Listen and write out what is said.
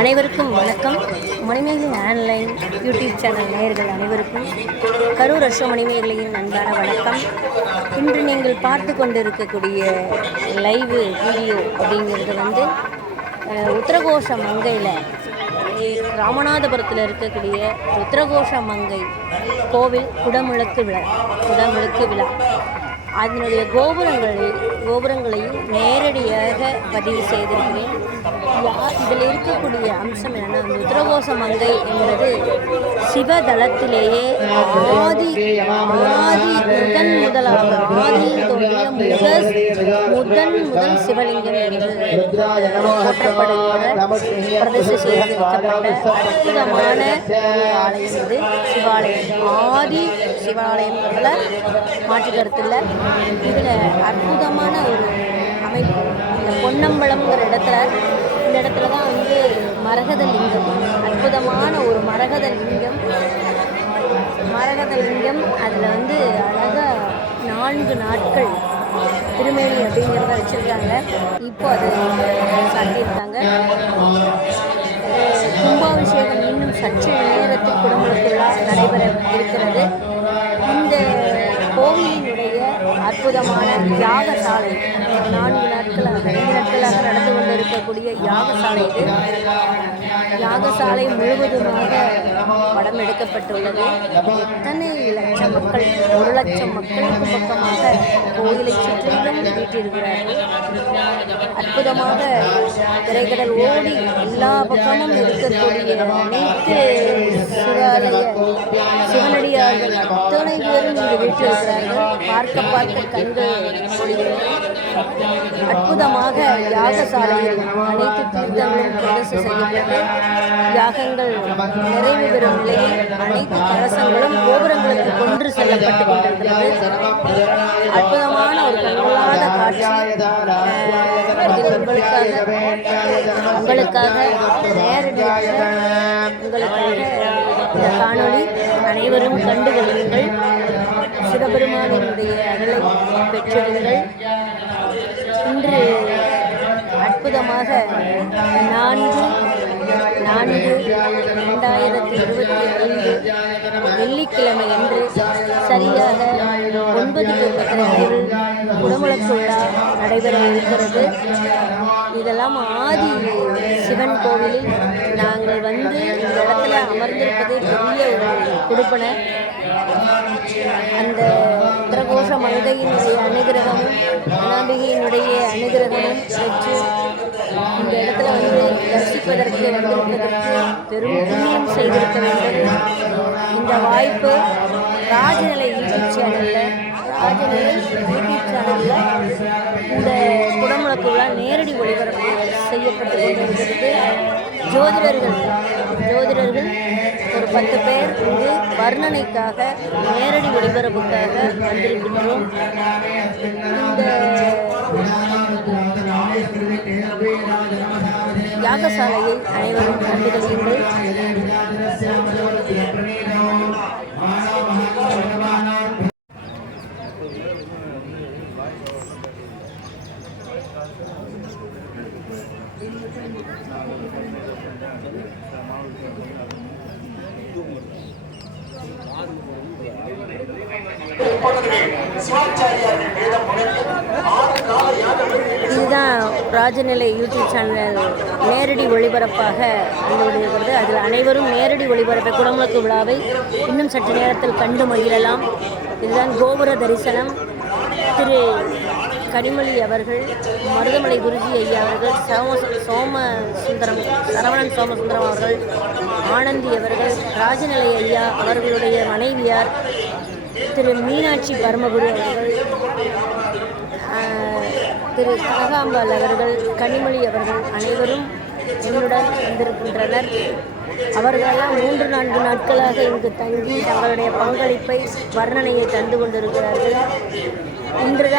அனைவருக்கும் வணக்கம். Manimekalai online YouTube channel நேயர்கள் அனைவருக்கும் கரூர் அஸ்வ மணிமேகலையின் அன்பான வணக்கம். இன்று நீங்கள் பார்த்து கொண்டிருக்கக்கூடிய லைவ் வீடியோ அப்படிங்கிறது வந்து உத்தரகோஷ மங்கையில் ராமநாதபுரத்தில் இருக்கக்கூடிய உத்தரகோஷ மங்கை கோவில் குடமுழுக்கு விழா குடமுழுக்கு விழா. அதனுடைய கோபுரங்களை கோபுரங்களையும் நேரடியாக பதிவு செய்திருக்கிறேன். இதில் இருக்கக்கூடிய அம்சம் என்னன்னா அந்த உத்தரகோச மங்கை என்பது சிவதளத்திலேயே ஆதி ஆதி முதன் முதலாக ஆதியில் தோன்றிய முதல் முதன் முதல் சிவலிங்கம் என்று போற்றப்படுகிற பிரதிஷ்டை செய்து வைக்கப்பட்ட அற்புதமான ஆலயம் இது. சிவாலயம் ஆதி சிவாலயம் என்பதில் மாற்று கருத்தில் இதில் அற்புதமான ஒரு அமைப்பு. இந்த பொன்னம்பலம்ங்கிற இடத்துல இடத்துல தான் வந்து மரகத லிங்கம். அற்புதமான ஒரு மரகத லிங்கம். மரகத லிங்கம் அதில் வந்து அழகாக நான்கு நாட்கள் திருமேனி அப்படிங்கிறத வச்சுருக்காங்க. இப்போ அது சாத்தியிருக்காங்க. கும்பாபிஷேகம் இன்னும் சற்று நேரத்தில் குடும்பத்தில் நடைபெற இருக்கிறது. இந்த கோவிலினுடைய அற்புதமான யாகசாலை. நான்கு நாட்களாக ஐந்து நாட்களாக நடந்து கொண்டிருக்கக்கூடிய யாகசாலை இது. யாகசாலை முழுவதுமாக படம் எடுக்கப்பட்டுள்ளது. எத்தனை லட்சம் மக்கள் ஒரு லட்சம் மக்களுக்கு பக்கமாக கோயிலை சுற்றிலும் வீட்டிருக்கிறார்கள் அற்புதமாக திரைக்கடல் ஓடி எல்லா பக்கமும் இருக்கக்கூடிய அனைத்து சிவாலய அத்தனை பேரும் இங்கு வீட்டிருக்கிறார்கள் பார்க்க பார்க்க கண்கள் அற்புதமாக யாகசாலையில் அனைத்து தீர்த்தங்களும் கலசு செய்யப்பட்டு யாகங்கள் நிறைவு பெறும் நிலையில் அனைத்து கலசங்களும் கோபுரங்களுக்கு கொன்று செல்லப்பட்டு கொண்டிருக்கிறது. அற்புதமான ஒரு கண்கொள்ளாத காட்சி. உங்களுக்காக உங்களுக்காக நேரடியாக உங்களுக்காக இந்த காணொளி அனைவரும் கண்டு கொள்ளுங்கள் சிவபெருமானினுடைய அருளை பெற்றிடுங்கள். இன்று அற்புதமாக நான்கு நான்கு ரெண்டாயிரத்தி இருபத்தி ஐந்து வெள்ளிக்கிழமை அன்று சரியாக ஒன்பது முப்பத்தி குடமுழக்கு நடைபெற இருக்கிறது. இதெல்லாம் ஆதி சிவன் கோவிலில் நாங்கள் வந்து இந்த இடத்துல அமர்ந்திருப்பதே பெரிய ஒரு அந்த உத்தரகோஷ மனிதையினுடைய அனுகிரகமும் அனாம்பிகையினுடைய அனுகிரகமும் பெற்று தரிசிப்பதற்கு வந்திருப்பதற்கு பெரும் புண்ணியம் செய்திருக்க வேண்டும். இந்த வாய்ப்பு ராஜநிலை யூடியூப் சேனலில் ராஜநிலை யூடியூப் சேனலில் இந்த குடமுழக்கு விழா நேரடி ஒளிபரப்பு செய்யப்பட்டு கொண்டிருக்கிறது. ஜோதிடர்கள் ஜோதிடர்கள் ஒரு பத்து பேர் இங்கு வர்ணனைக்காக நேரடி ஒளிபரப்புக்காக வந்திருக்கின்றோம். இந்த யாகசாலையை அனைவரும் கண்டுகளியுங்கள் இதுதான் ராஜநிலை யூடியூப் சேனல் நேரடி ஒளிபரப்பாக வந்து அதில் அனைவரும் நேரடி ஒளிபரப்பை குடமுழுக்கு விழாவை இன்னும் சற்று நேரத்தில் கண்டு மகிழலாம். இதுதான் கோபுர தரிசனம். திரு கனிமொழி அவர்கள் மருதமலை குருஜி ஐயா அவர்கள் சோம சோம சுந்தரம் சரவணன் சோமசுந்தரம் அவர்கள் ஆனந்தி அவர்கள் ராஜநிலை ஐயா அவர்களுடைய மனைவியார் திரு மீனாட்சி பரமகுரு அவர்கள் திரு கனகாம்பாள் அவர்கள் கனிமொழி அவர்கள் அனைவரும் என்னுடன் வந்திருக்கின்றனர். அவர்களெல்லாம் மூன்று நான்கு நாட்களாக இங்கு தங்கி தங்களுடைய பங்களிப்பை வர்ணனையை தந்து கொண்டிருக்கிறார்கள். இன்றுதான்